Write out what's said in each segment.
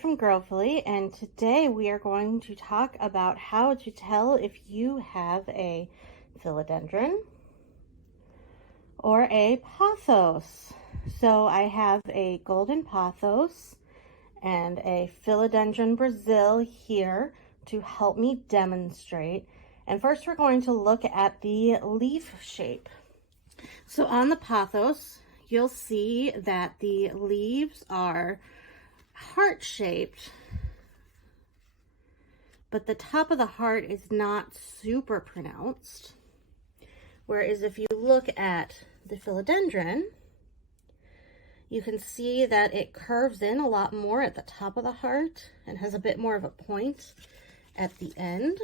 from Growfully, and today we are going to talk about how to tell if you have a philodendron or a pothos. So I have a golden pothos and a philodendron Brazil here to help me demonstrate. And first we're going to look at the leaf shape. So on the pothos, you'll see that the leaves are heart-shaped, but the top of the heart is not super pronounced. Whereas if you look at the philodendron, you can see that it curves in a lot more at the top of the heart and has a bit more of a point at the end.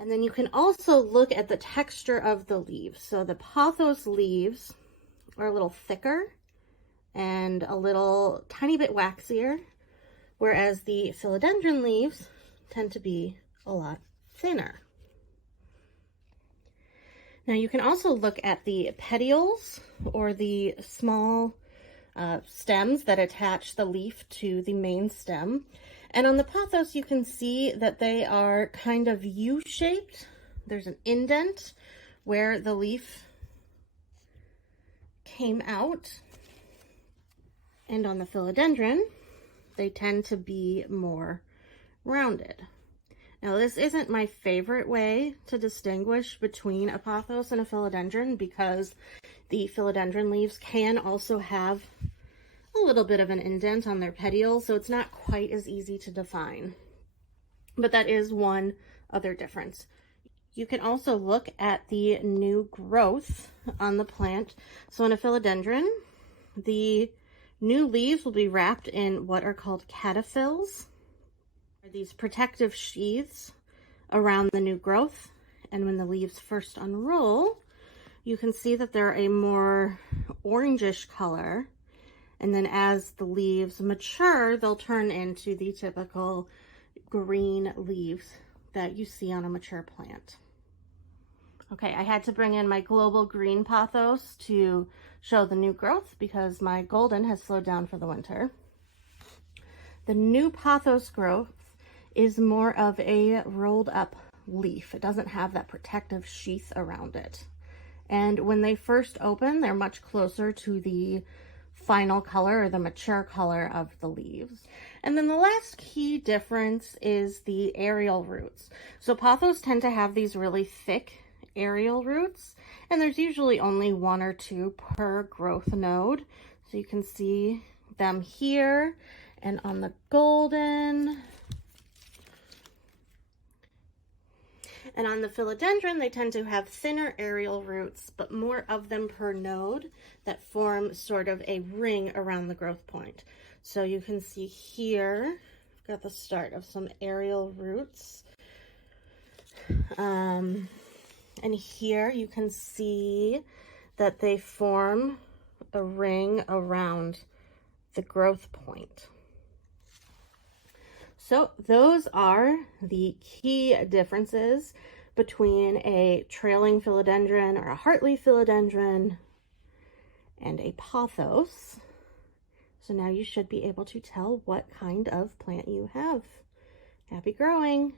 And then you can also look at the texture of the leaves. So the pothos leaves are a little thicker and a little tiny bit waxier, whereas the philodendron leaves tend to be a lot thinner. Now you can also look at the petioles, or the small stems that attach the leaf to the main stem. And on the pothos, you can see that they are kind of U-shaped. There's an indent where the leaf came out. And on the philodendron, they tend to be more rounded. Now, this isn't my favorite way to distinguish between a pothos and a philodendron, because the philodendron leaves can also have a little bit of an indent on their petioles, so it's not quite as easy to define. But that is one other difference. You can also look at the new growth on the plant. So in a philodendron, the new leaves will be wrapped in what are called cataphyls. These protective sheaths around the new growth. And when the leaves first unroll, you can see that they're a more orangish color. And then as the leaves mature, they'll turn into the typical green leaves that you see on a mature plant. Okay, I had to bring in my global green pothos to show the new growth because my golden has slowed down for the winter. The new Pothos Growth is more of a rolled up leaf. It doesn't have that protective sheath around it. And when they first open, they're much closer to the final color, or the mature color of the leaves. And then the last key difference is the aerial roots. So pothos tend to have these really thick aerial roots, and there's usually only one or two per growth node. So you can see them here and on the golden. And on the philodendron, they tend to have thinner aerial roots, but more of them per node that form sort of a ring around the growth point. So you can see here, I've got the start of some aerial roots. And here you can see that they form a ring around the growth point. So those are the key differences between a trailing philodendron or a heartleaf philodendron and a pothos. So now you should be able to tell what kind of plant you have. Happy growing!